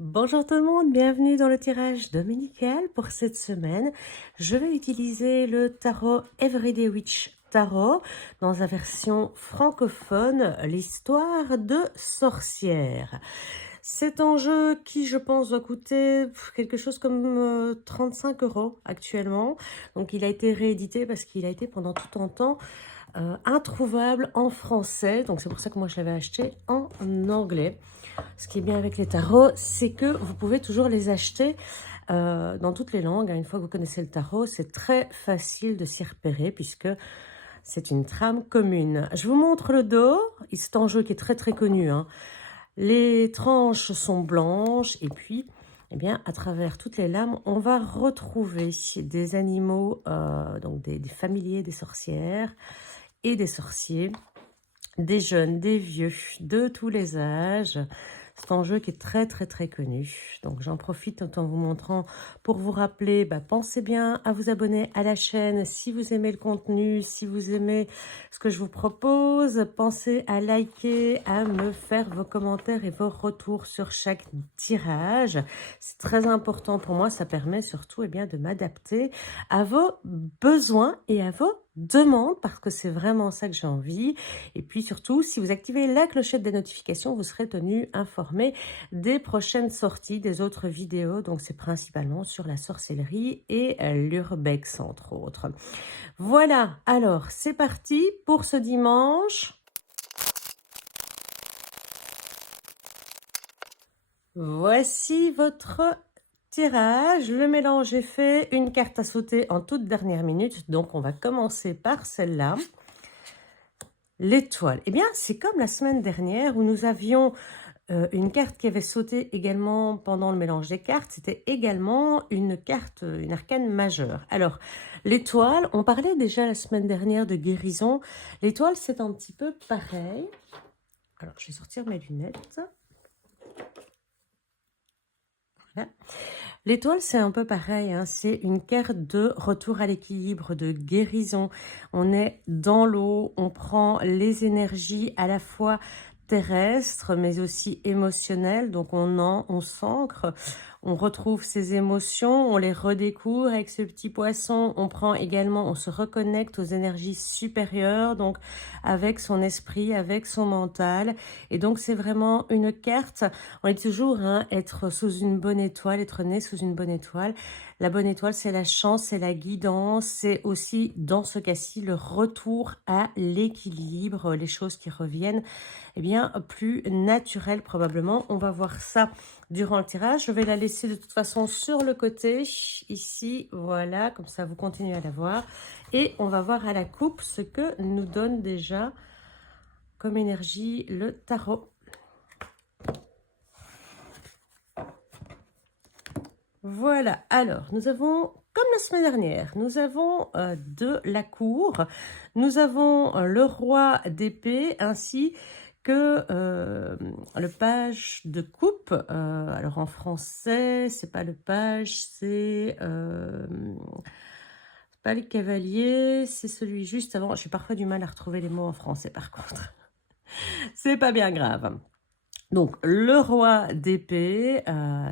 Bonjour tout le monde, bienvenue dans le tirage dominical pour cette semaine. Je vais utiliser le tarot Everyday Witch Tarot dans la version francophone, l'histoire de sorcière. C'est un jeu qui, je pense, doit coûter quelque chose comme 35 € actuellement. Donc, il a été réédité parce qu'il a été pendant tout un temps introuvable en français. Donc, c'est pour ça que moi, je l'avais acheté en anglais. Ce qui est bien avec les tarots, c'est que vous pouvez toujours les acheter dans toutes les langues. Une fois que vous connaissez le tarot, c'est très facile de s'y repérer puisque c'est une trame commune. Je vous montre le dos. C'est un jeu qui est très très connu, hein. Les tranches sont blanches et puis, eh bien, à travers toutes les lames, on va retrouver des animaux, donc des familiers des sorcières et des sorciers, des jeunes, des vieux, de tous les âges. C'est un jeu qui est très très très connu. Donc j'en profite en vous montrant pour vous rappeler, pensez bien à vous abonner à la chaîne si vous aimez le contenu, si vous aimez ce que je vous propose. Pensez à liker, à me faire vos commentaires et vos retours sur chaque tirage. C'est très important pour moi, ça permet surtout de m'adapter à vos besoins et à vos demandes parce que c'est vraiment ça que j'ai envie. Et puis surtout, si vous activez la clochette des notifications, vous serez tenu informé des prochaines sorties, des autres vidéos. Donc c'est principalement sur la sorcellerie et l'urbex entre autres. Voilà, alors c'est parti pour ce dimanche. Voici votre tirage. Le mélange est fait, une carte à sauter en toute dernière minute. Donc on va commencer par celle-là. L'étoile. Eh bien, c'est comme la semaine dernière où nous avions une carte qui avait sauté également pendant le mélange des cartes. C'était également une carte, une arcane majeure. Alors, l'étoile, on parlait déjà la semaine dernière de guérison. L'étoile, c'est un petit peu pareil. Alors, je vais sortir mes lunettes. Voilà. L'étoile, c'est un peu pareil, hein. C'est une carte de retour à l'équilibre, de guérison. On est dans l'eau, on prend les énergies à la fois terrestres, mais aussi émotionnelles. Donc, on s'ancre, on retrouve ses émotions, on les redécouvre avec ce petit poisson. On prend également, on se reconnecte aux énergies supérieures, donc avec son esprit, avec son mental. Et donc, c'est vraiment une carte. On dit toujours, hein, être sous une bonne étoile, être né sous une bonne étoile. La bonne étoile, c'est la chance, c'est la guidance, c'est aussi, dans ce cas-ci, le retour à l'équilibre, les choses qui reviennent, plus naturelles probablement. On va voir ça durant le tirage. Je vais la laisser de toute façon sur le côté, ici, voilà, comme ça vous continuez à la voir. Et on va voir à la coupe ce que nous donne déjà comme énergie le tarot. Voilà, alors nous avons, comme la semaine dernière, nous avons de la cour, nous avons le roi d'épée ainsi que le page de coupe. Alors en français, c'est pas le page, c'est pas les cavaliers, c'est celui juste avant. J'ai parfois du mal à retrouver les mots en français par contre. C'est pas bien grave. Donc, le roi d'épée,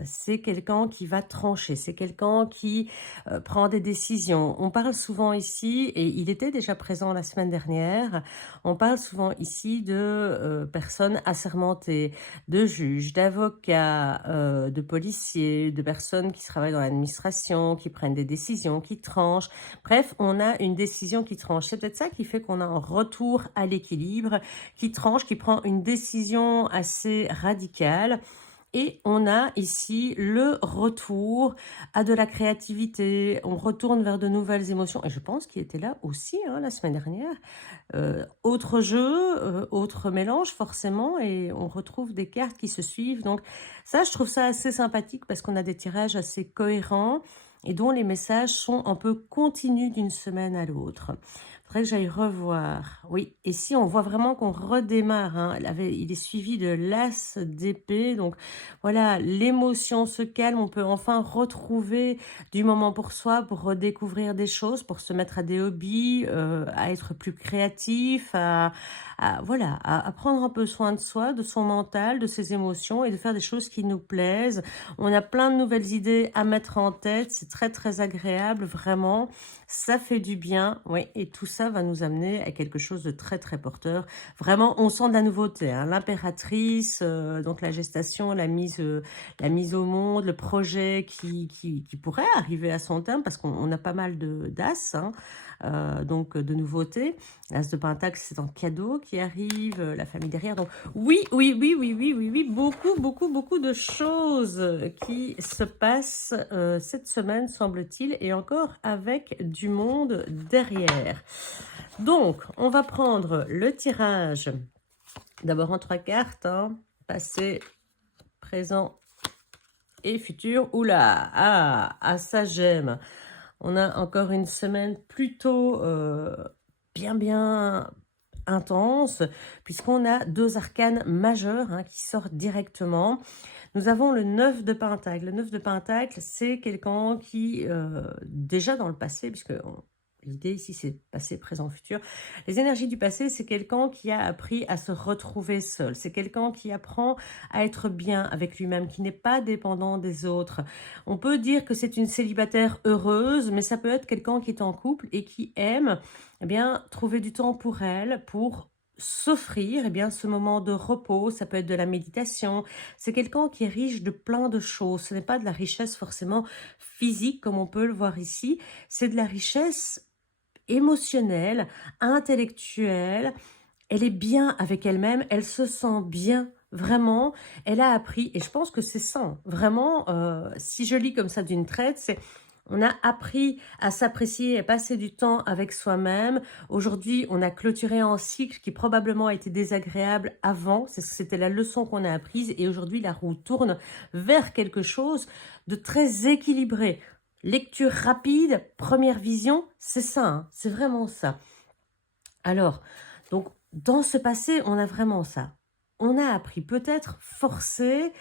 c'est quelqu'un qui va trancher, c'est quelqu'un qui prend des décisions. On parle souvent ici, et il était déjà présent la semaine dernière, on parle souvent ici de personnes assermentées, de juges, d'avocats, de policiers, de personnes qui travaillent dans l'administration, qui prennent des décisions, qui tranchent. Bref, on a une décision qui tranche. C'est peut-être ça qui fait qu'on a un retour à l'équilibre, qui tranche, qui prend une décision assez radicale. Et on a ici le retour à de la créativité. On retourne vers de nouvelles émotions. Et je pense qu'il était là aussi, hein, la semaine dernière. Autre jeu, autre mélange forcément. Et on retrouve des cartes qui se suivent. Donc ça, je trouve ça assez sympathique parce qu'on a des tirages assez cohérents et dont les messages sont un peu continus d'une semaine à l'autre. Faudrait que j'aille revoir. Oui, et si on voit vraiment qu'on redémarre, hein, il est suivi de l'as d'épée. Donc voilà, l'émotion se calme. On peut enfin retrouver du moment pour soi, pour redécouvrir des choses, pour se mettre à des hobbies, à être plus créatif, voilà, à prendre un peu soin de soi, de son mental, de ses émotions et de faire des choses qui nous plaisent. On a plein de nouvelles idées à mettre en tête. C'est très, très agréable, vraiment. Ça fait du bien, oui, et tout ça va nous amener à quelque chose de très, très porteur. Vraiment, on sent de la nouveauté, hein. L'impératrice, donc la gestation, la mise au monde, le projet qui pourrait arriver à son terme, parce qu'on a pas mal d'as, hein, donc de nouveautés. L'as de Pentacle, c'est un cadeau qui arrive, la famille derrière. Donc oui, oui, oui, oui, oui, oui, oui, beaucoup, beaucoup, beaucoup de choses qui se passent cette semaine, semble-t-il, et encore avec du monde derrière. Donc, on va prendre le tirage. D'abord en 3 cartes, hein, passé, présent et futur. Oula, ça j'aime. On a encore une semaine plutôt bien intense, puisqu'on a 2 arcanes majeurs, hein, qui sortent directement. Nous avons le 9 de Pentacle. Le 9 de Pentacle, c'est quelqu'un qui, déjà dans le passé, puisque l'idée ici, c'est passé, présent, futur. Les énergies du passé, c'est quelqu'un qui a appris à se retrouver seul. C'est quelqu'un qui apprend à être bien avec lui-même, qui n'est pas dépendant des autres. On peut dire que c'est une célibataire heureuse, mais ça peut être quelqu'un qui est en couple et qui aime, eh bien, trouver du temps pour elle, pour s'offrir, eh bien, ce moment de repos. Ça peut être de la méditation. C'est quelqu'un qui est riche de plein de choses. Ce n'est pas de la richesse forcément physique comme on peut le voir ici. C'est de la richesse émotionnelle, intellectuelle. Elle est bien avec elle-même. Elle se sent bien. Vraiment, elle a appris, et je pense que c'est ça, hein. Vraiment, si je lis comme ça d'une traite, c'est on a appris à s'apprécier et passer du temps avec soi-même. Aujourd'hui, on a clôturé un cycle qui probablement a été désagréable avant. C'était la leçon qu'on a apprise. Et aujourd'hui, la roue tourne vers quelque chose de très équilibré. Lecture rapide, première vision, c'est ça, hein, c'est vraiment ça. Alors, donc, dans ce passé, on a vraiment ça. On a appris, peut-être forcé,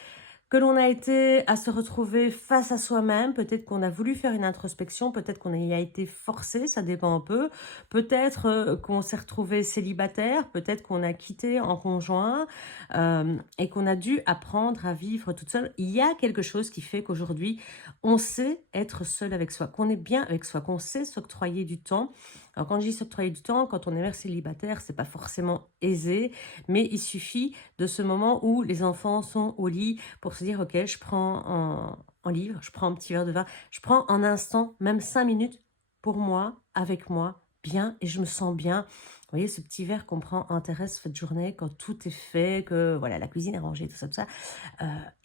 que l'on a été à se retrouver face à soi-même, peut-être qu'on a voulu faire une introspection, peut-être qu'on y a été forcé, ça dépend un peu, peut-être qu'on s'est retrouvé célibataire, peut-être qu'on a quitté en conjoint et qu'on a dû apprendre à vivre toute seule. Il y a quelque chose qui fait qu'aujourd'hui, on sait être seul avec soi, qu'on est bien avec soi, qu'on sait s'octroyer du temps. Alors quand je dis s'octroyer du temps, quand on est mère célibataire, c'est pas forcément aisé, mais il suffit de ce moment où les enfants sont au lit pour se dire, ok, je prends un livre, je prends un petit verre de vin, je prends un instant, même 5 minutes pour moi, avec moi, bien, et je me sens bien. Vous voyez, ce petit verre qu'on prend en terrasse cette journée, quand tout est fait, que voilà, la cuisine est rangée, tout ça,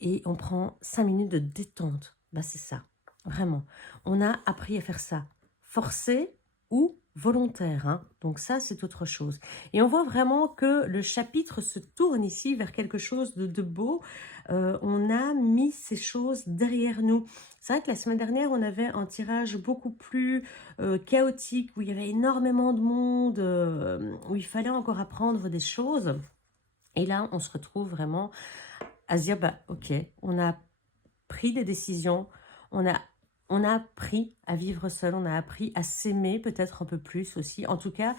et on prend 5 minutes de détente. Bah, c'est ça, vraiment. On a appris à faire ça, forcé ou volontaire, hein. Donc ça, c'est autre chose. Et on voit vraiment que le chapitre se tourne ici vers quelque chose de beau. On a mis ces choses derrière nous. C'est vrai que la semaine dernière, on avait un tirage beaucoup plus chaotique, où il y avait énormément de monde, où il fallait encore apprendre des choses. Et là, on se retrouve vraiment à se dire, bah, ok, on a pris des décisions, on a appris à vivre seul, on a appris à s'aimer peut-être un peu plus aussi, en tout cas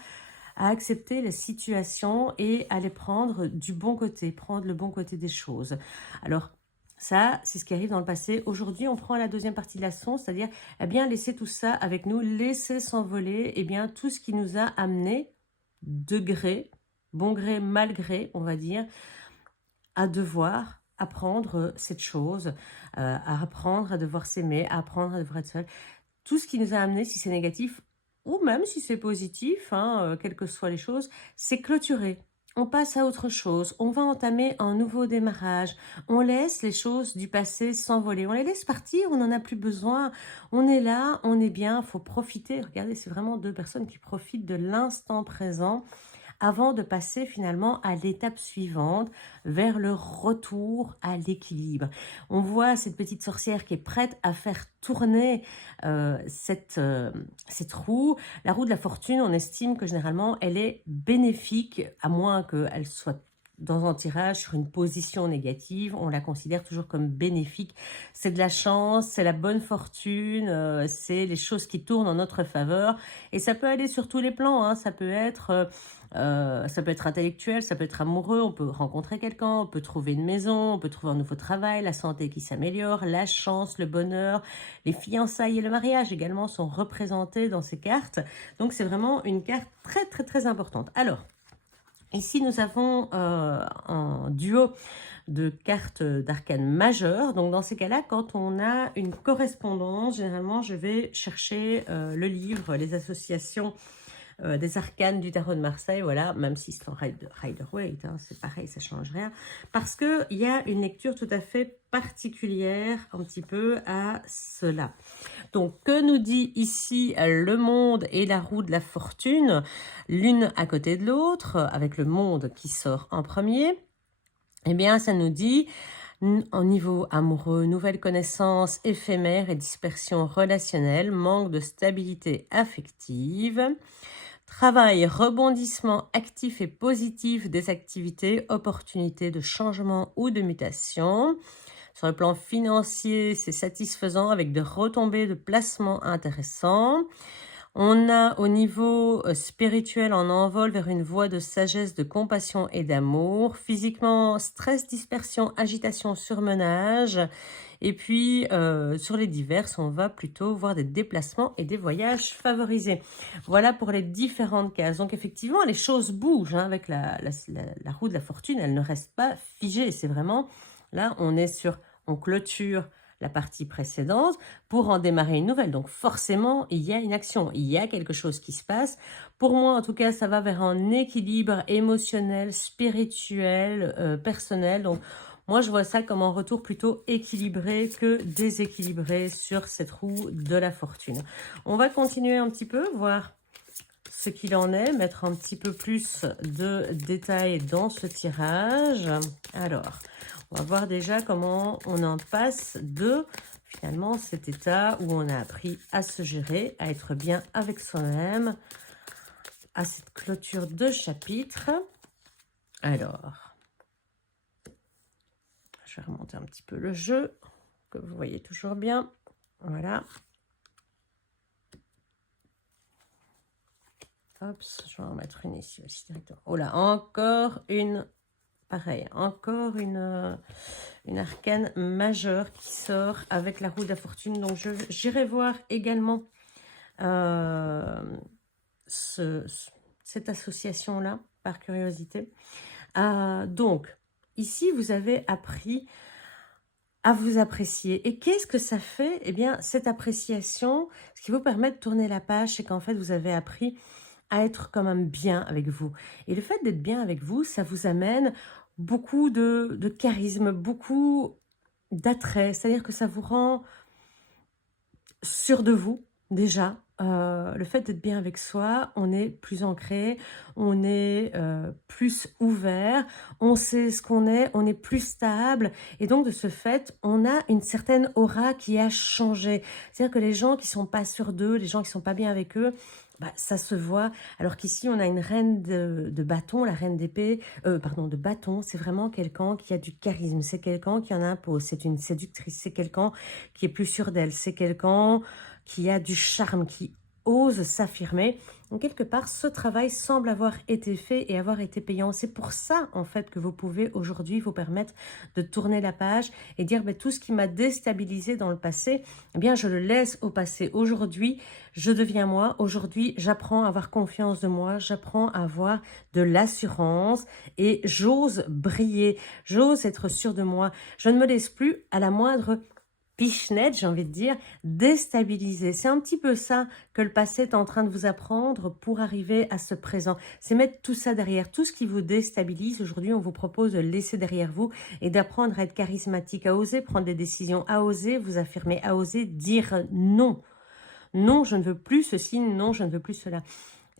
à accepter la situation et à les prendre du bon côté, prendre le bon côté des choses. Alors ça, c'est ce qui arrive dans le passé. Aujourd'hui, on prend la deuxième partie de la leçon, c'est-à-dire eh bien laisser tout ça avec nous, laisser s'envoler eh bien tout ce qui nous a amené de gré, bon gré, mal gré, on va dire, à devoir apprendre cette chose, à apprendre à devoir s'aimer, à apprendre à devoir être seul. Tout ce qui nous a amené, si c'est négatif, ou même si c'est positif, hein, quelles que soient les choses, c'est clôturé. On passe à autre chose, on va entamer un nouveau démarrage, on laisse les choses du passé s'envoler, on les laisse partir, on n'en a plus besoin, on est là, on est bien, il faut profiter. Regardez, c'est vraiment 2 personnes qui profitent de l'instant présent, avant de passer finalement à l'étape suivante, vers le retour à l'équilibre. On voit cette petite sorcière qui est prête à faire tourner cette roue. La roue de la fortune, on estime que généralement, elle est bénéfique, à moins qu'elle soit dans un tirage sur une position négative, on la considère toujours comme bénéfique. C'est de la chance, c'est la bonne fortune, c'est les choses qui tournent en notre faveur. Et ça peut aller sur tous les plans, hein. Ça peut être intellectuel, ça peut être amoureux, on peut rencontrer quelqu'un, on peut trouver une maison, on peut trouver un nouveau travail, la santé qui s'améliore, la chance, le bonheur, les fiançailles et le mariage également sont représentés dans ces cartes. Donc c'est vraiment une carte très très très importante. Alors, ici, nous avons un duo de cartes d'arcane majeures. Donc, dans ces cas-là, quand on a une correspondance, généralement, je vais chercher le livre, les associations des arcanes du tarot de Marseille, voilà, même si c'est en Rider-Waite, hein, c'est pareil, ça change rien, parce qu'il y a une lecture tout à fait particulière, un petit peu à cela. Donc, que nous dit ici le monde et la roue de la fortune, l'une à côté de l'autre, avec le monde qui sort en premier? Eh bien, ça nous dit, au niveau amoureux, nouvelles connaissances éphémères et dispersion relationnelle, manque de stabilité affective. Travail, rebondissement actif et positif des activités, opportunités de changement ou de mutation. Sur le plan financier, c'est satisfaisant avec des retombées de placements intéressants. On a au niveau spirituel, on envole vers une voie de sagesse, de compassion et d'amour. Physiquement, stress, dispersion, agitation, surmenage. Et puis, sur les diverses, on va plutôt voir des déplacements et des voyages favorisés. Voilà pour les différentes cases. Donc, effectivement, les choses bougent, hein, avec la roue de la fortune. Elle ne reste pas figée. C'est vraiment, là, on clôture la partie précédente pour en démarrer une nouvelle. Donc, forcément, il y a une action. Il y a quelque chose qui se passe. Pour moi, en tout cas, ça va vers un équilibre émotionnel, spirituel, personnel. Donc, moi, je vois ça comme un retour plutôt équilibré que déséquilibré sur cette roue de la fortune. On va continuer un petit peu, voir ce qu'il en est, mettre un petit peu plus de détails dans ce tirage. Alors, on va voir déjà comment on en passe de, finalement, cet état où on a appris à se gérer, à être bien avec soi-même, à cette clôture de chapitre. Alors, je vais remonter un petit peu le jeu, que vous voyez toujours bien. Voilà. Hop, je vais en mettre une ici aussi directement. Oh là, encore une, pareil, encore une arcane majeure qui sort avec la roue de la fortune. Donc, j'irai voir également cette association-là, par curiosité. Donc, ici, vous avez appris à vous apprécier. Et qu'est-ce que ça fait? Eh bien, cette appréciation, ce qui vous permet de tourner la page, c'est qu'en fait, vous avez appris à être quand même bien avec vous. Et le fait d'être bien avec vous, ça vous amène beaucoup de charisme, beaucoup d'attrait. C'est-à-dire que ça vous rend sûr de vous, déjà. Le fait d'être bien avec soi, on est plus ancré, on est plus ouvert, on sait ce qu'on est, on est plus stable. Et donc, de ce fait, on a une certaine aura qui a changé. C'est-à-dire que les gens qui sont pas sûrs d'eux, les gens qui sont pas bien avec eux, bah, ça se voit. Alors qu'ici, on a une reine de bâton, la reine d'épée, pardon, de bâton. C'est vraiment quelqu'un qui a du charisme. C'est quelqu'un qui en impose. C'est une séductrice. C'est quelqu'un qui est plus sûr d'elle. C'est quelqu'un qui a du charme, qui ose s'affirmer. Donc, quelque part, ce travail semble avoir été fait et avoir été payant. C'est pour ça, en fait, que vous pouvez aujourd'hui vous permettre de tourner la page et dire, ben, tout ce qui m'a déstabilisé dans le passé, eh bien, je le laisse au passé. Aujourd'hui, je deviens moi. Aujourd'hui, j'apprends à avoir confiance de moi. J'apprends à avoir de l'assurance et j'ose briller. J'ose être sûre de moi. Je ne me laisse plus à la moindre pichenette, j'ai envie de dire, déstabiliser. C'est un petit peu ça que le passé est en train de vous apprendre pour arriver à ce présent. C'est mettre tout ça derrière. Tout ce qui vous déstabilise, aujourd'hui, on vous propose de le laisser derrière vous et d'apprendre à être charismatique, à oser prendre des décisions, à oser vous affirmer, à oser dire non. Non, je ne veux plus ceci, non, je ne veux plus cela.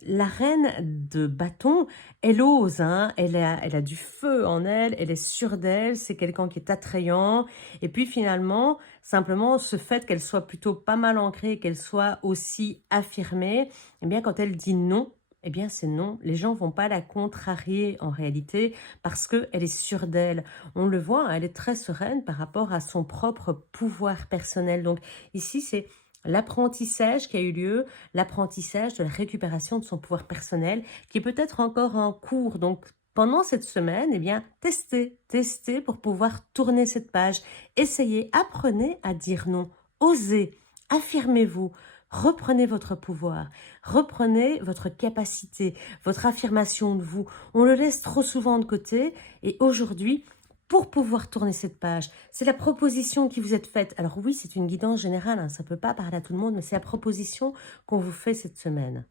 la reine de bâton, elle ose, hein, elle a du feu en elle, elle est sûre d'elle, c'est quelqu'un qui est attrayant. Et puis finalement, simplement, ce fait qu'elle soit plutôt pas mal ancrée, qu'elle soit aussi affirmée, eh bien, quand elle dit non, eh bien, c'est non. Les gens vont pas la contrarier en réalité parce qu'elle est sûre d'elle. On le voit, hein, elle est très sereine par rapport à son propre pouvoir personnel. Donc ici, c'est l'apprentissage qui a eu lieu, l'apprentissage de la récupération de son pouvoir personnel qui est peut-être encore en cours. Donc, pendant cette semaine, eh bien, testez pour pouvoir tourner cette page. Essayez, apprenez à dire non, osez, affirmez-vous, reprenez votre pouvoir, reprenez votre capacité, votre affirmation de vous. On le laisse trop souvent de côté et aujourd'hui, pour pouvoir tourner cette page, c'est la proposition qui vous est faite. Alors oui, c'est une guidance générale, hein, ça ne peut pas parler à tout le monde, mais c'est la proposition qu'on vous fait cette semaine.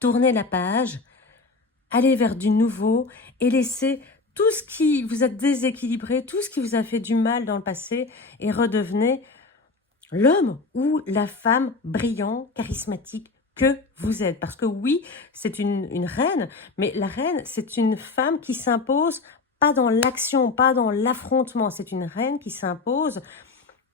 Tournez la page, allez vers du nouveau et laissez tout ce qui vous a déséquilibré, tout ce qui vous a fait du mal dans le passé et redevenez l'homme ou la femme brillant, charismatique que vous êtes. Parce que oui, c'est une reine, mais la reine, c'est une femme qui s'impose pas dans l'action, pas dans l'affrontement. C'est une reine qui s'impose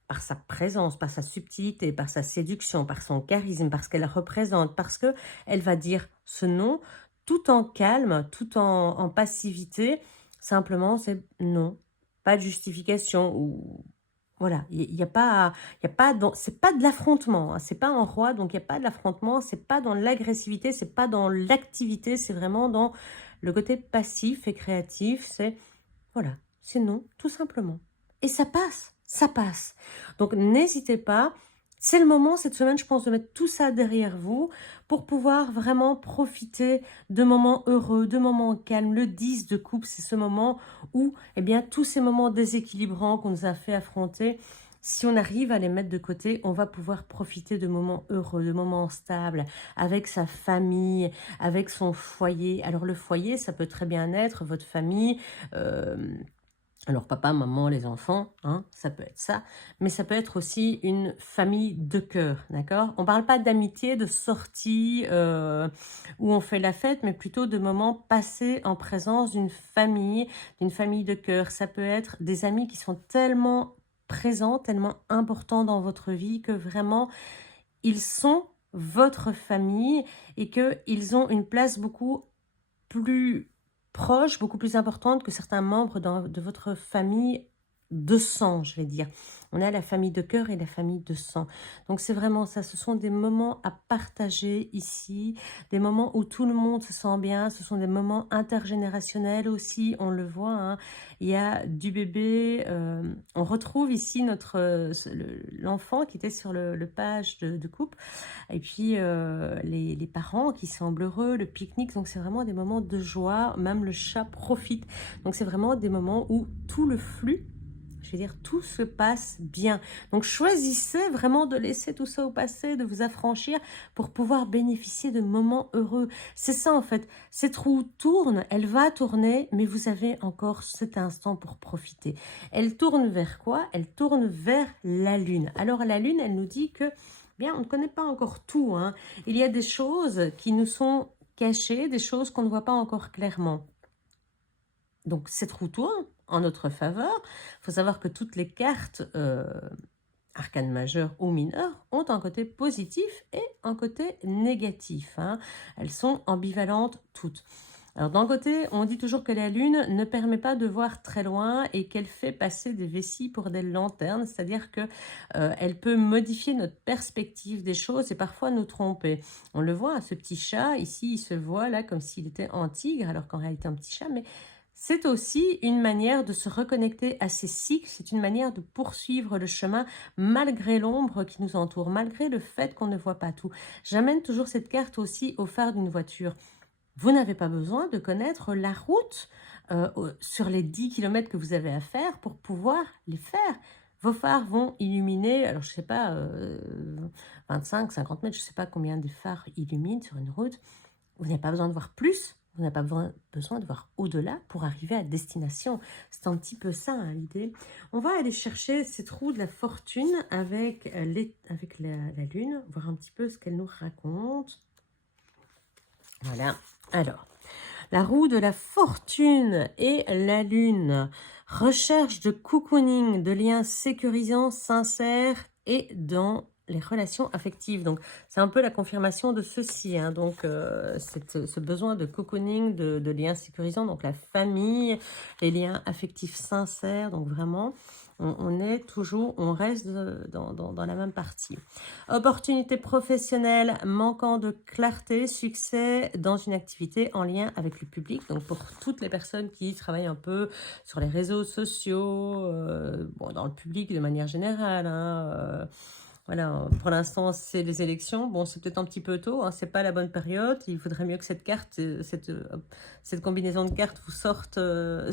par sa présence, par sa subtilité, par sa séduction, par son charisme, parce qu'elle représente, parce que elle va dire ce non tout en calme, tout en passivité. Simplement, c'est non, pas de justification ou voilà, il y a pas, c'est pas de l'affrontement, hein, c'est pas un roi, donc il y a pas de l'affrontement, c'est pas dans l'agressivité, c'est pas dans l'activité, c'est vraiment dans le côté passif et créatif. C'est voilà, c'est non, tout simplement. Et ça passe, ça passe. Donc n'hésitez pas, c'est le moment cette semaine, je pense, de mettre tout ça derrière vous pour pouvoir vraiment profiter de moments heureux, de moments calmes. Le 10 de coupe, c'est ce moment où, eh bien, tous ces moments déséquilibrants qu'on nous a fait affronter, si on arrive à les mettre de côté, on va pouvoir profiter de moments heureux, de moments stables, avec sa famille, avec son foyer. Alors le foyer, ça peut très bien être votre famille, euh, alors papa, maman, les enfants, hein, ça peut être ça, mais ça peut être aussi une famille de cœur, d'accord? On ne parle pas d'amitié, de sortie où on fait la fête, mais plutôt de moments passés en présence d'une famille de cœur. Ça peut être des amis qui sont tellement présents, tellement importants dans votre vie que vraiment, ils sont votre famille et qu'ils ont une place beaucoup plus proche, beaucoup plus importante que certains membres de votre famille de sang, je vais dire. On a la famille de cœur et la famille de sang. Donc c'est vraiment ça, ce sont des moments à partager ici, des moments où tout le monde se sent bien, ce sont des moments intergénérationnels aussi, on le voit, hein. Il y a du bébé, on retrouve ici l'enfant qui était sur le page de couple, et puis les parents qui semblent heureux, le pique-nique, donc c'est vraiment des moments de joie, même le chat profite. Donc c'est vraiment des moments où tout le flux, je vais dire, tout se passe bien. Donc choisissez vraiment de laisser tout ça au passé, de vous affranchir pour pouvoir bénéficier de moments heureux. C'est ça en fait, cette roue tourne, elle va tourner, mais vous avez encore cet instant pour profiter. Elle tourne vers quoi? Elle tourne vers la lune. Alors la lune, elle nous dit que bien, on ne connaît pas encore tout, hein. Il y a des choses qui nous sont cachées, des choses qu'on ne voit pas encore clairement. Donc, cette roue tourne en notre faveur. Il faut savoir que toutes les cartes arcanes majeures ou mineures ont un côté positif et un côté négatif, hein. Elles sont ambivalentes toutes. Alors d'un côté, on dit toujours que la Lune ne permet pas de voir très loin et qu'elle fait passer des vessies pour des lanternes, c'est-à-dire que elle peut modifier notre perspective des choses et parfois nous tromper. On le voit, ce petit chat, ici, il se voit là comme s'il était un tigre, alors qu'en réalité un petit chat, mais c'est aussi une manière de se reconnecter à ses cycles, c'est une manière de poursuivre le chemin malgré l'ombre qui nous entoure, malgré le fait qu'on ne voit pas tout. J'amène toujours cette carte aussi au phare d'une voiture. Vous n'avez pas besoin de connaître la route sur les 10 km que vous avez à faire pour pouvoir les faire. Vos phares vont illuminer, alors je ne sais pas, 25, 50 mètres, je ne sais pas combien des phares illuminent sur une route. Vous n'avez pas besoin de voir plus, vous n'avez pas besoin de voir au-delà pour arriver à destination. C'est un petit peu ça, hein, l'idée. On va aller chercher cette roue de la fortune avec la lune, voir un petit peu ce qu'elle nous raconte. Voilà. Alors, la roue de la fortune et la lune. Recherche de cocooning, de liens sécurisants, sincères et dans les relations affectives. Donc, c'est un peu la confirmation de ceci. Hein. Donc, ce besoin de cocooning, de liens sécurisants, donc la famille, les liens affectifs sincères. Donc, vraiment, on est toujours, on reste dans la même partie. Opportunité professionnelle, manquant de clarté, succès dans une activité en lien avec le public. Donc, pour toutes les personnes qui travaillent un peu sur les réseaux sociaux, bon, dans le public de manière générale, hein, voilà, pour l'instant, c'est les élections. Bon, c'est peut-être un petit peu tôt, hein, c'est pas la bonne période. Il faudrait mieux que cette carte, cette combinaison de cartes vous sorte le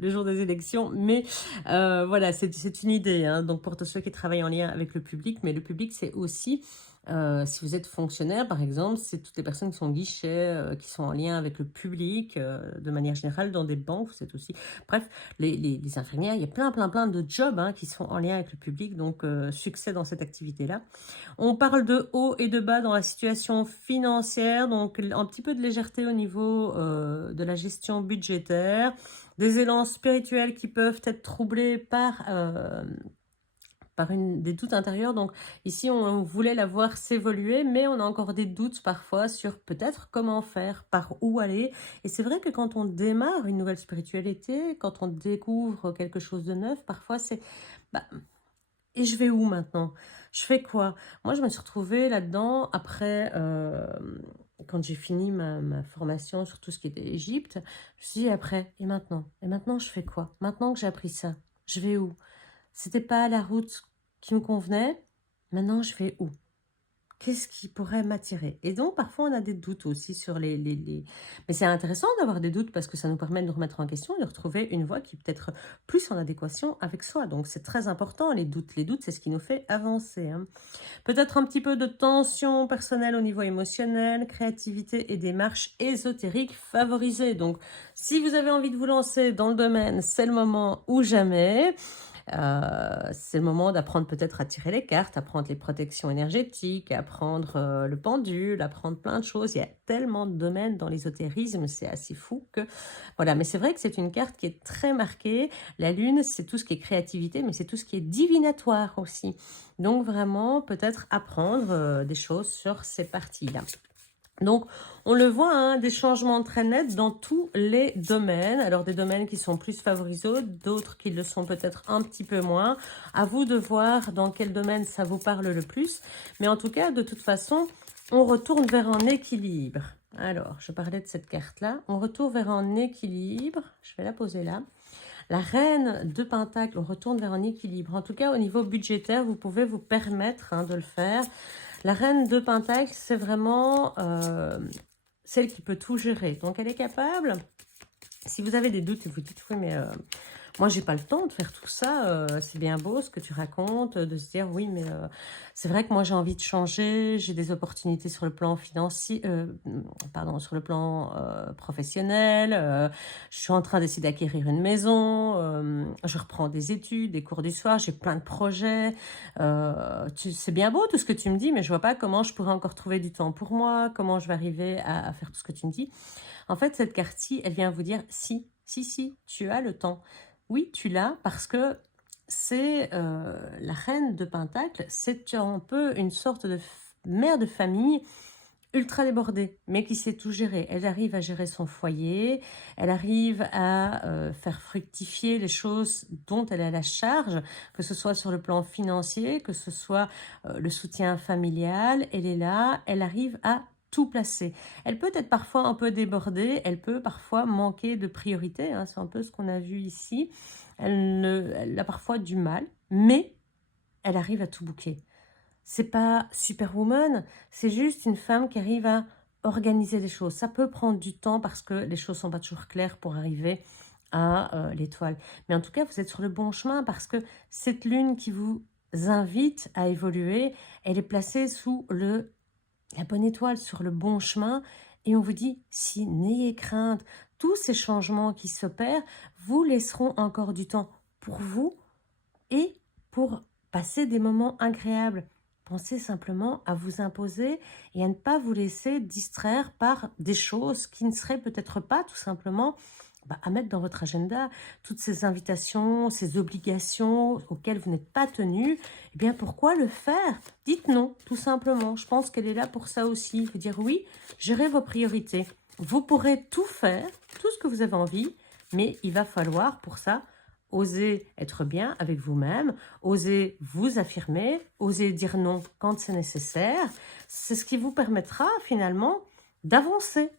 jour des élections. Mais voilà, c'est une idée. Hein, donc, pour tous ceux qui travaillent en lien avec le public, mais le public, c'est aussi si vous êtes fonctionnaire, par exemple, c'est toutes les personnes qui sont guichets, qui sont en lien avec le public, de manière générale, dans des banques, vous êtes aussi... Bref, les infirmières, il y a plein de jobs hein, qui sont en lien avec le public, donc succès dans cette activité-là. On parle de haut et de bas dans la situation financière, donc un petit peu de légèreté au niveau de la gestion budgétaire, des élans spirituels qui peuvent être troublés par des doutes intérieurs. Donc ici, on voulait la voir s'évoluer, mais on a encore des doutes parfois sur peut-être comment faire, par où aller. Et c'est vrai que quand on démarre une nouvelle spiritualité, quand on découvre quelque chose de neuf, parfois c'est... Bah, et je vais où maintenant? Je fais quoi? Moi, je me suis retrouvée là-dedans après... quand j'ai fini ma formation sur tout ce qui était Égypte, je me suis dit après, et maintenant? Et maintenant, je fais quoi? Maintenant que j'ai appris ça, je vais où? C'était pas la route qui me convenait. Maintenant, je vais où? Qu'est-ce qui pourrait m'attirer? Et donc, parfois, on a des doutes aussi sur les... Mais c'est intéressant d'avoir des doutes parce que ça nous permet de nous remettre en question et de retrouver une voie qui peut être plus en adéquation avec soi. Donc, c'est très important, les doutes. Les doutes, c'est ce qui nous fait avancer. Hein. Peut-être un petit peu de tension personnelle au niveau émotionnel, créativité et démarche ésotérique favorisée. Donc, si vous avez envie de vous lancer dans le domaine, c'est le moment ou jamais. C'est le moment d'apprendre peut-être à tirer les cartes, apprendre les protections énergétiques, apprendre le pendule, apprendre plein de choses. Il y a tellement de domaines dans l'ésotérisme, c'est assez fou que... Voilà, mais c'est vrai que c'est une carte qui est très marquée. La lune, c'est tout ce qui est créativité, mais c'est tout ce qui est divinatoire aussi. Donc vraiment, peut-être apprendre des choses sur ces parties-là. Donc, on le voit, hein, des changements très nets dans tous les domaines. Alors, des domaines qui sont plus favorisés, d'autres qui le sont peut-être un petit peu moins. À vous de voir dans quel domaine ça vous parle le plus. Mais en tout cas, de toute façon, on retourne vers un équilibre. Alors, je parlais de cette carte-là. On retourne vers un équilibre. Je vais la poser là. La reine de Pentacle, on retourne vers un équilibre. En tout cas, au niveau budgétaire, vous pouvez vous permettre de le faire. La reine de Pentacle, c'est vraiment celle qui peut tout gérer. Donc, elle est capable, si vous avez des doutes et vous dites, oui, mais moi, j'ai pas le temps de faire tout ça. C'est bien beau ce que tu racontes, de se dire, oui, mais c'est vrai que moi, j'ai envie de changer. J'ai des opportunités sur le plan financier, pardon, sur le plan professionnel. Je suis en train d'essayer d'acquérir une maison. Je reprends des études, des cours du soir. J'ai plein de projets. C'est bien beau tout ce que tu me dis, mais je vois pas comment je pourrais encore trouver du temps pour moi, comment je vais arriver à faire tout ce que tu me dis. En fait, cette carte-ci, elle vient vous dire, si, tu as le temps. Oui, tu l'as parce que c'est la reine de Pentacle, c'est un peu une sorte de mère de famille ultra débordée, mais qui sait tout gérer. Elle arrive à gérer son foyer, elle arrive à faire fructifier les choses dont elle a la charge, que ce soit sur le plan financier, que ce soit le soutien familial. Elle est là, elle arrive à tout placer. Elle peut être parfois un peu débordée, elle peut parfois manquer de priorité, hein, c'est un peu ce qu'on a vu ici. Elle a parfois du mal, mais elle arrive à tout bouquer. C'est pas Superwoman, c'est juste une femme qui arrive à organiser les choses. Ça peut prendre du temps parce que les choses sont pas toujours claires pour arriver à l'étoile. Mais en tout cas, vous êtes sur le bon chemin parce que cette lune qui vous invite à évoluer, elle est placée sous la bonne étoile, sur le bon chemin. Et on vous dit, si, n'ayez crainte, tous ces changements qui s'opèrent vous laisseront encore du temps pour vous et pour passer des moments agréables. Pensez simplement à vous imposer et à ne pas vous laisser distraire par des choses qui ne seraient peut-être pas tout simplement à mettre dans votre agenda. Toutes ces invitations, ces obligations auxquelles vous n'êtes pas tenu, eh bien pourquoi le faire? Dites non, tout simplement. Je pense qu'elle est là pour ça aussi. Vous dire oui, gérez vos priorités. Vous pourrez tout faire, tout ce que vous avez envie, mais il va falloir pour ça oser être bien avec vous-même, oser vous affirmer, oser dire non quand c'est nécessaire. C'est ce qui vous permettra finalement d'avancer,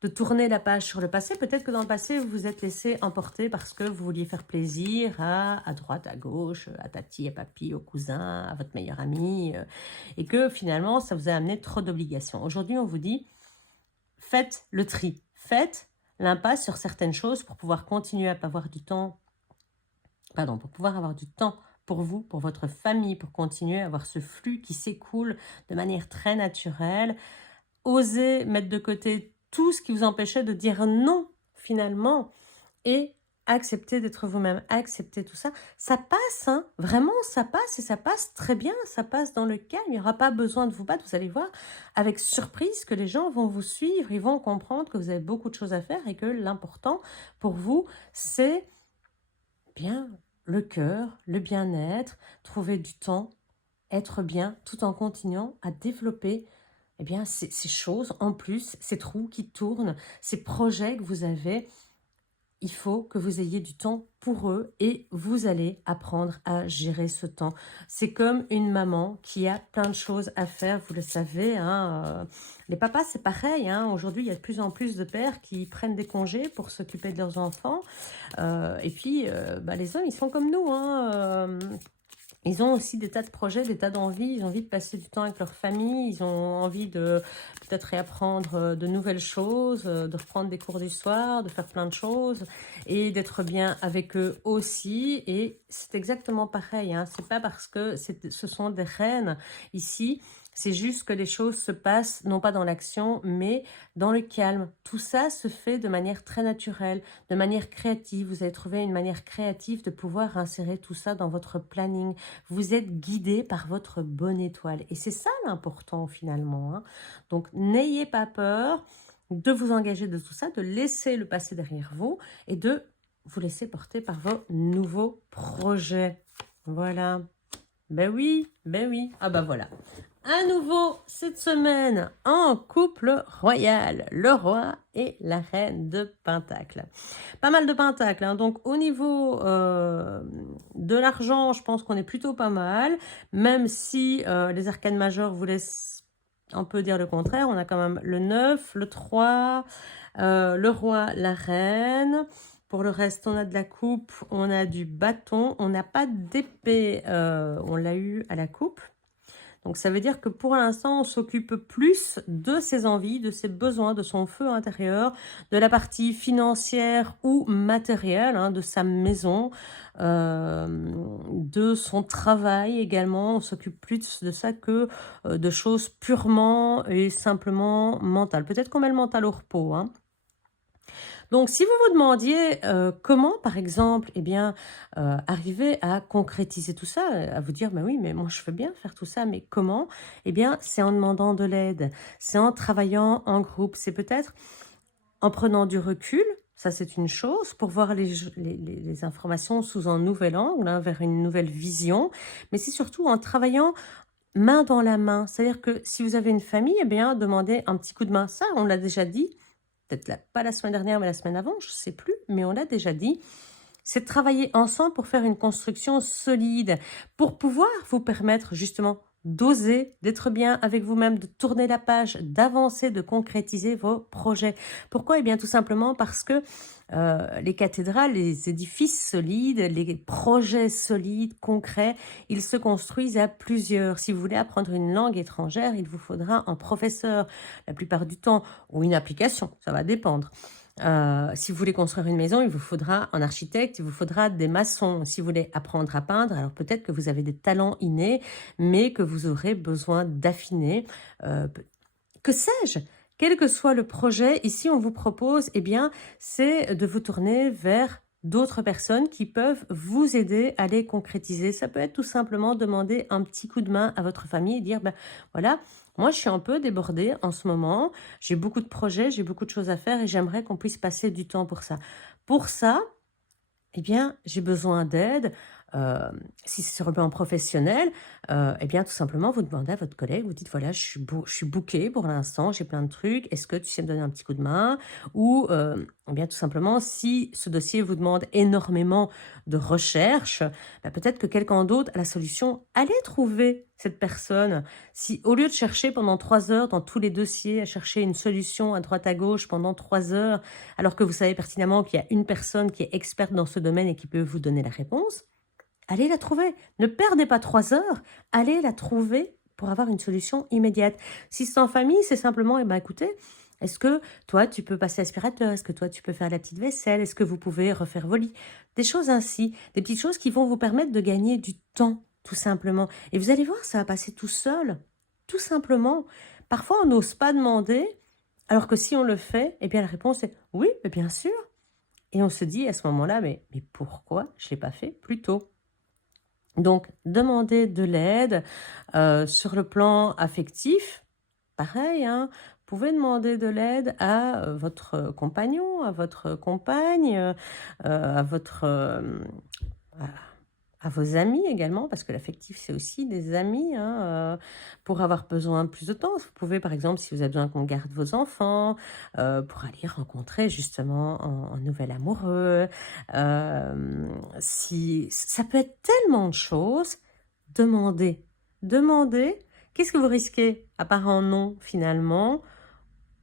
de tourner la page sur le passé. Peut-être que dans le passé, vous vous êtes laissé emporter parce que vous vouliez faire plaisir à droite, à gauche, à tati, à papy, au cousin, à votre meilleur ami, et que finalement, ça vous a amené trop d'obligations. Aujourd'hui, on vous dit, faites le tri, faites l'impasse sur certaines choses pour pouvoir continuer à avoir du temps, pour pouvoir avoir du temps pour vous, pour votre famille, pour continuer à avoir ce flux qui s'écoule de manière très naturelle. Osez mettre de côté tout ce qui vous empêchait de dire non, finalement, et accepter d'être vous-même, accepter tout ça. Ça passe, hein, vraiment, ça passe, et ça passe très bien, ça passe dans le calme, il n'y aura pas besoin de vous battre, vous allez voir, avec surprise, que les gens vont vous suivre, ils vont comprendre que vous avez beaucoup de choses à faire, et que l'important pour vous, c'est bien le cœur, le bien-être, trouver du temps, être bien, tout en continuant à développer ces choses, en plus, ces trous qui tournent, ces projets que vous avez. Il faut que vous ayez du temps pour eux et vous allez apprendre à gérer ce temps. C'est comme une maman qui a plein de choses à faire, vous le savez. Hein, les papas, c'est pareil. Hein, aujourd'hui, il y a de plus en plus de pères qui prennent des congés pour s'occuper de leurs enfants. Et puis, les hommes, ils sont comme nous. Hein, ils ont aussi des tas de projets, des tas d'envies. Ils ont envie de passer du temps avec leur famille. Ils ont envie de peut-être réapprendre de nouvelles choses, de reprendre des cours du soir, de faire plein de choses et d'être bien avec eux aussi. Et c'est exactement pareil. Hein. C'est pas parce que ce sont des reines ici. C'est juste que les choses se passent, non pas dans l'action, mais dans le calme. Tout ça se fait de manière très naturelle, de manière créative. Vous avez trouvé une manière créative de pouvoir insérer tout ça dans votre planning. Vous êtes guidé par votre bonne étoile. Et c'est ça l'important finalement. Hein. Donc, n'ayez pas peur de vous engager de tout ça, de laisser le passé derrière vous et de vous laisser porter par vos nouveaux projets. Voilà. Ben oui, ben oui. Ah ben voilà. À nouveau, cette semaine, en couple royal, le roi et la reine de Pentacle. Pas mal de Pentacles, hein. Donc au niveau de l'argent, je pense qu'on est plutôt pas mal, même si les arcanes majeures vous laissent un peu dire le contraire. On a quand même le 9, le 3, le roi, la reine. Pour le reste, on a de la coupe, on a du bâton, on n'a pas d'épée, on l'a eu à la coupe. Donc, ça veut dire que pour l'instant, on s'occupe plus de ses envies, de ses besoins, de son feu intérieur, de la partie financière ou matérielle, hein, de sa maison, de son travail également. On s'occupe plus de ça que de choses purement et simplement mentales. Peut-être qu'on met le mental au repos, hein. Donc, si vous vous demandiez comment, par exemple, arriver à concrétiser tout ça, à vous dire, bah oui, mais moi, je veux bien faire tout ça, mais comment? Eh bien, c'est en demandant de l'aide, c'est en travaillant en groupe, c'est peut-être en prenant du recul, ça c'est une chose, pour voir les informations sous un nouvel angle, hein, vers une nouvelle vision, mais c'est surtout en travaillant main dans la main. C'est-à-dire que si vous avez une famille, eh bien, demandez un petit coup de main. Ça, on l'a déjà dit, peut-être pas la semaine dernière, mais la semaine avant, je ne sais plus, mais on l'a déjà dit, c'est de travailler ensemble pour faire une construction solide, pour pouvoir vous permettre justement d'oser, d'être bien avec vous-même, de tourner la page, d'avancer, de concrétiser vos projets. Pourquoi? Eh bien, tout simplement parce que les cathédrales, les édifices solides, les projets solides, concrets, ils se construisent à plusieurs. Si vous voulez apprendre une langue étrangère, il vous faudra un professeur la plupart du temps, ou une application, ça va dépendre. Si vous voulez construire une maison, il vous faudra un architecte, il vous faudra des maçons. Si vous voulez apprendre à peindre, alors peut-être que vous avez des talents innés, mais que vous aurez besoin d'affiner. Que sais-je? Quel que soit le projet, ici on vous propose, c'est de vous tourner vers d'autres personnes qui peuvent vous aider à les concrétiser. Ça peut être tout simplement demander un petit coup de main à votre famille et dire, ben voilà, moi je suis un peu débordée en ce moment, j'ai beaucoup de projets, j'ai beaucoup de choses à faire et j'aimerais qu'on puisse passer du temps pour ça. Pour ça, eh bien, j'ai besoin d'aide. Si c'est sur le plan professionnel, eh bien, tout simplement, vous demandez à votre collègue, vous dites: «Voilà, je suis bookée pour l'instant, j'ai plein de trucs. Est-ce que tu sais me donner un petit coup de main?» ou, eh bien, tout simplement, si ce dossier vous demande énormément de recherche, bah, peut-être que quelqu'un d'autre a la solution. Allez trouver cette personne. Si au lieu de chercher pendant 3 heures dans tous les dossiers, à chercher une solution à droite à gauche pendant 3 heures, alors que vous savez pertinemment qu'il y a une personne qui est experte dans ce domaine et qui peut vous donner la réponse, allez la trouver. Ne perdez pas 3 heures, allez la trouver pour avoir une solution immédiate. Si c'est en famille, c'est simplement, eh ben, écoutez, est-ce que toi, tu peux passer l'aspirateur? Est-ce que toi, tu peux faire la petite vaisselle? Est-ce que vous pouvez refaire vos lits? Des choses ainsi, des petites choses qui vont vous permettre de gagner du temps, tout simplement. Et vous allez voir, ça va passer tout seul, tout simplement. Parfois, on n'ose pas demander, alors que si on le fait, eh bien, la réponse est oui, mais bien sûr. Et on se dit à ce moment-là, mais pourquoi je ne l'ai pas fait plus tôt? Donc, demander de l'aide sur le plan affectif, pareil, hein, vous pouvez demander de l'aide à votre compagnon, à votre compagne, à votre, à vos amis également, parce que l'affectif, c'est aussi des amis, hein, pour avoir besoin de plus de temps. Vous pouvez, par exemple, si vous avez besoin qu'on garde vos enfants, pour aller rencontrer justement un nouvel amoureux. Si ça peut être tellement de choses, demandez. Demandez. Qu'est-ce que vous risquez? À part un non, finalement,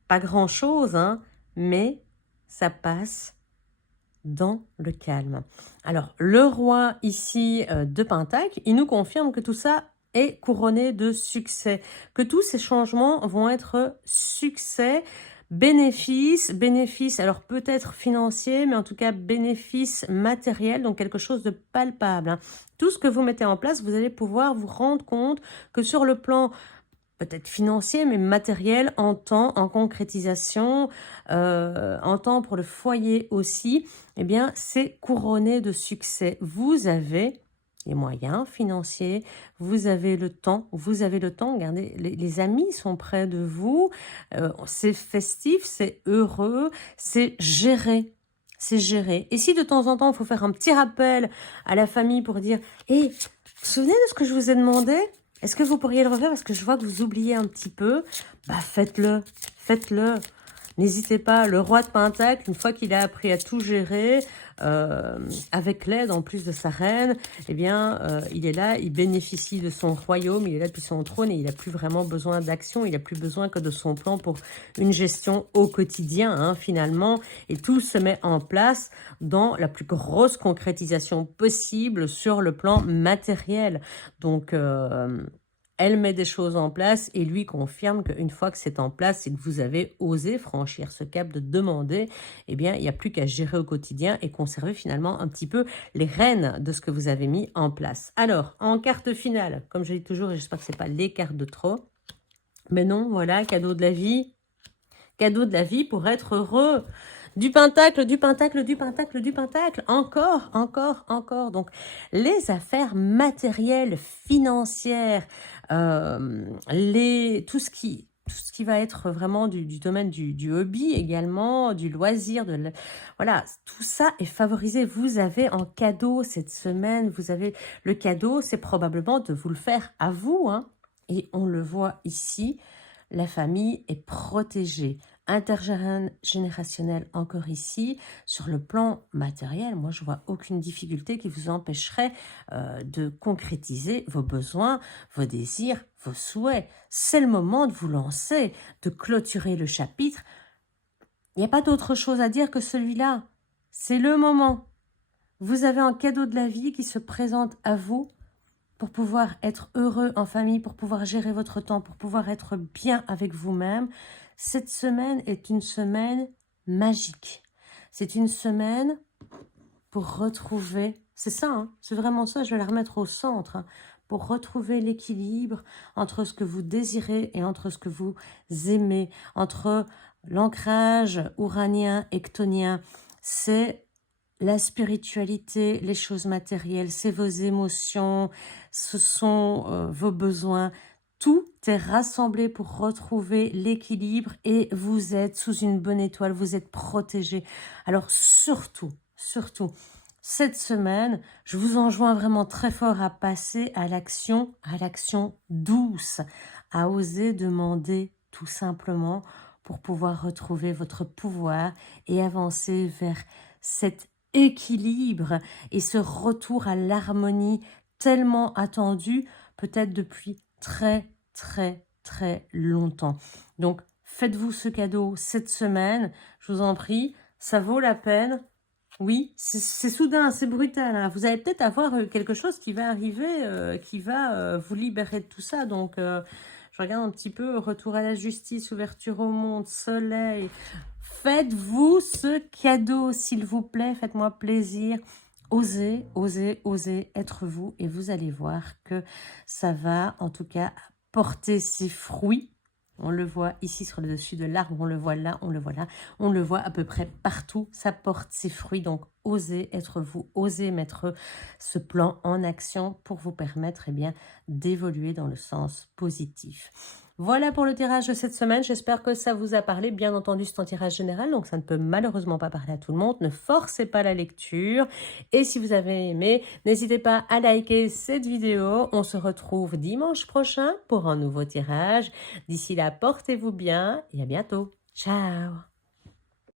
pas grand-chose, hein, mais ça passe dans le calme. Alors, le roi ici de Pentacle, il nous confirme que tout ça est couronné de succès, que tous ces changements vont être succès, bénéfice, alors peut-être financier, mais en tout cas bénéfice matériel, donc quelque chose de palpable, hein. Tout ce que vous mettez en place, vous allez pouvoir vous rendre compte que sur le plan peut-être financier, mais matériel, en temps, en concrétisation, en temps pour le foyer aussi, eh bien, c'est couronné de succès. Vous avez les moyens financiers, vous avez le temps, regardez, les amis sont près de vous, c'est festif, c'est heureux, c'est géré. C'est géré. Et si de temps en temps, il faut faire un petit rappel à la famille pour dire: «Hé, vous vous souvenez de ce que je vous ai demandé? Est-ce que vous pourriez le refaire parce que je vois que vous oubliez un petit peu?» Bah faites-le, faites-le. N'hésitez pas, le roi de Pentacle, une fois qu'il a appris à tout gérer, avec l'aide en plus de sa reine, eh bien, il est là, il bénéficie de son royaume, il est là depuis son trône et il n'a plus vraiment besoin d'action, il n'a plus besoin que de son plan pour une gestion au quotidien, hein, finalement. Et tout se met en place dans la plus grosse concrétisation possible sur le plan matériel. Donc, elle met des choses en place et lui confirme qu'une fois que c'est en place et que vous avez osé franchir ce cap de demander, eh bien, il n'y a plus qu'à gérer au quotidien et conserver finalement un petit peu les rênes de ce que vous avez mis en place. Alors, en carte finale, comme je dis toujours, et j'espère que ce n'est pas les cartes de trop, mais non, voilà, cadeau de la vie. Cadeau de la vie pour être heureux. Du pentacle, du pentacle, du pentacle, du pentacle. Encore, encore, encore. Donc, les affaires matérielles, financières, tout ce qui va être vraiment du domaine du hobby également, du loisir, voilà, tout ça est favorisé. Vous avez en cadeau cette semaine, vous avez le cadeau, c'est probablement de vous le faire à vous, hein. Et on le voit ici, la famille est protégée. Intergénérationnel encore ici. Sur le plan matériel, moi, je vois aucune difficulté qui vous empêcherait de concrétiser vos besoins, vos désirs, vos souhaits. C'est le moment de vous lancer, de clôturer le chapitre. Il n'y a pas d'autre chose à dire que celui-là. C'est le moment. Vous avez un cadeau de la vie qui se présente à vous pour pouvoir être heureux en famille, pour pouvoir gérer votre temps, pour pouvoir être bien avec vous-même. Cette semaine est une semaine magique. C'est une semaine pour retrouver, c'est ça, hein, c'est vraiment ça, je vais la remettre au centre, hein, pour retrouver l'équilibre entre ce que vous désirez et entre ce que vous aimez, entre l'ancrage uranien et chtonien. C'est la spiritualité, les choses matérielles, c'est vos émotions, ce sont vos besoins. Tout est rassemblé pour retrouver l'équilibre et vous êtes sous une bonne étoile, vous êtes protégé. Alors surtout, surtout, cette semaine, je vous enjoins vraiment très fort à passer à l'action douce, à oser demander tout simplement pour pouvoir retrouver votre pouvoir et avancer vers cet équilibre et ce retour à l'harmonie tellement attendu, peut-être depuis très longtemps. Donc, faites-vous ce cadeau cette semaine, je vous en prie, ça vaut la peine. Oui, c'est soudain, c'est brutal, hein. Vous allez peut-être avoir quelque chose qui va arriver, qui va vous libérer de tout ça. Donc, je regarde un petit peu, retour à la justice, ouverture au monde, soleil. Faites-vous ce cadeau, s'il vous plaît, faites-moi plaisir. Osez, osez, osez être vous et vous allez voir que ça va en tout cas porter ses fruits. On le voit ici sur le dessus de l'arbre, on le voit là, on le voit là, on le voit à peu près partout, ça porte ses fruits. Donc osez être vous, osez mettre ce plan en action pour vous permettre d'évoluer dans le sens positif. Voilà pour le tirage de cette semaine, j'espère que ça vous a parlé. Bien entendu, c'est un tirage général, donc ça ne peut malheureusement pas parler à tout le monde. Ne forcez pas la lecture. Et si vous avez aimé, n'hésitez pas à liker cette vidéo. On se retrouve dimanche prochain pour un nouveau tirage. D'ici là, portez-vous bien et à bientôt. Ciao!